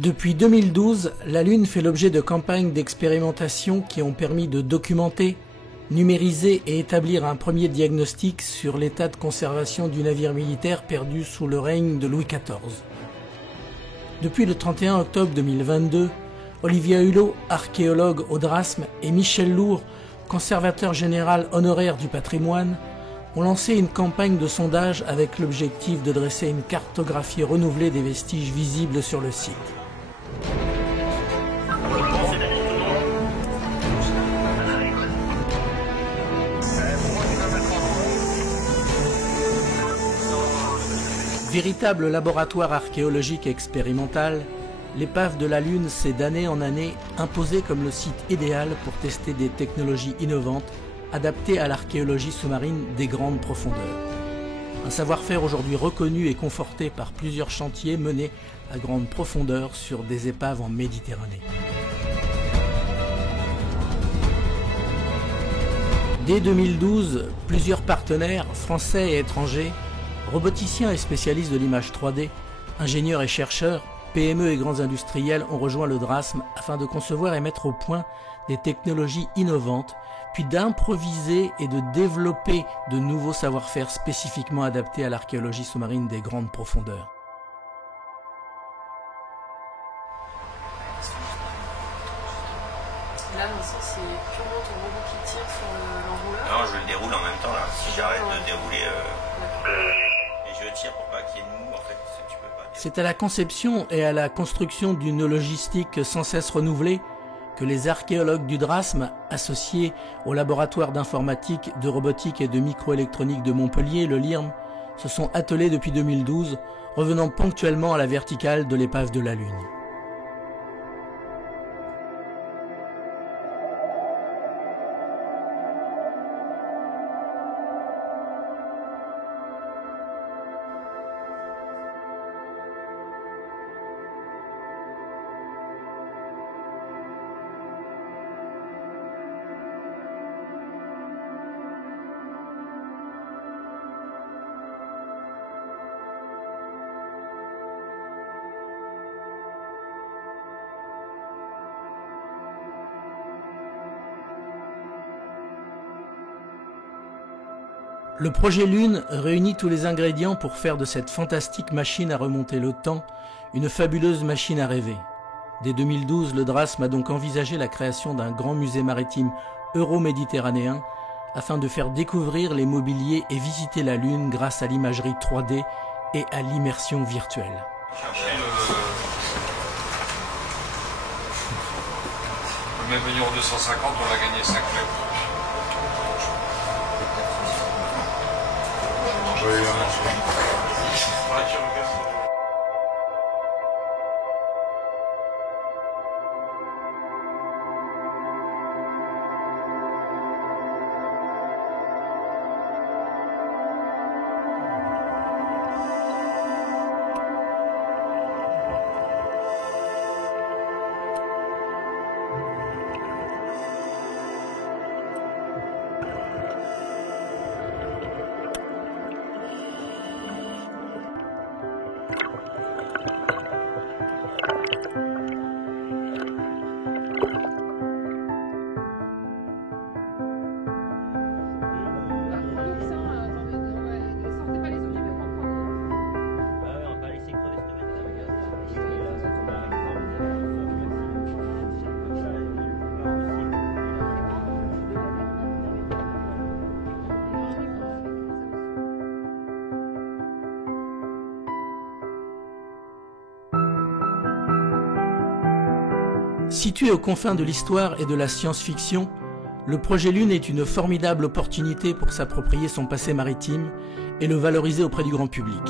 Depuis 2012, la Lune fait l'objet de campagnes d'expérimentation qui ont permis de documenter, numériser et établir un premier diagnostic sur l'état de conservation du navire militaire perdu sous le règne de Louis XIV. Depuis le 31 octobre 2022, Olivia Hulot, archéologue au Drasme, et Michel Lourd, conservateur général honoraire du patrimoine, ont lancé une campagne de sondage avec l'objectif de dresser une cartographie renouvelée des vestiges visibles sur le site. Véritable laboratoire archéologique expérimental, l'épave de la Lune s'est d'année en année imposée comme le site idéal pour tester des technologies innovantes adaptées à l'archéologie sous-marine des grandes profondeurs. Un savoir-faire aujourd'hui reconnu et conforté par plusieurs chantiers menés à grande profondeur sur des épaves en Méditerranée. Dès 2012, plusieurs partenaires, français et étrangers, roboticiens et spécialistes de l'image 3D, ingénieurs et chercheurs, PME et grands industriels ont rejoint le Drasme afin de concevoir et mettre au point des technologies innovantes, puis d'improviser et de développer de nouveaux savoir-faire spécifiquement adaptés à l'archéologie sous-marine des grandes profondeurs. Là, Vincent, c'est purement ton robot qui tire sur l'enrouleur? Non, je le déroule en même temps là. Si j'arrête de dérouler, et je tire pour pas qu'il y ait de mou, en fait, tu peux pas. C'est à la conception et à la construction d'une logistique sans cesse renouvelée que les archéologues du Drasme, associés au laboratoire d'informatique, de robotique et de microélectronique de Montpellier, le LIRM, se sont attelés depuis 2012, revenant ponctuellement à la verticale de l'épave de la Lune. Le projet Lune réunit tous les ingrédients pour faire de cette fantastique machine à remonter le temps une fabuleuse machine à rêver. Dès 2012, le Drasme a donc envisagé la création d'un grand musée maritime euro-méditerranéen afin de faire découvrir les mobiliers et visiter la Lune grâce à l'imagerie 3D et à l'immersion virtuelle. Le même venir en 250, on a gagné 5 mètres. Oui, Situé aux confins de l'histoire et de la science-fiction, le projet Lune est une formidable opportunité pour s'approprier son passé maritime et le valoriser auprès du grand public.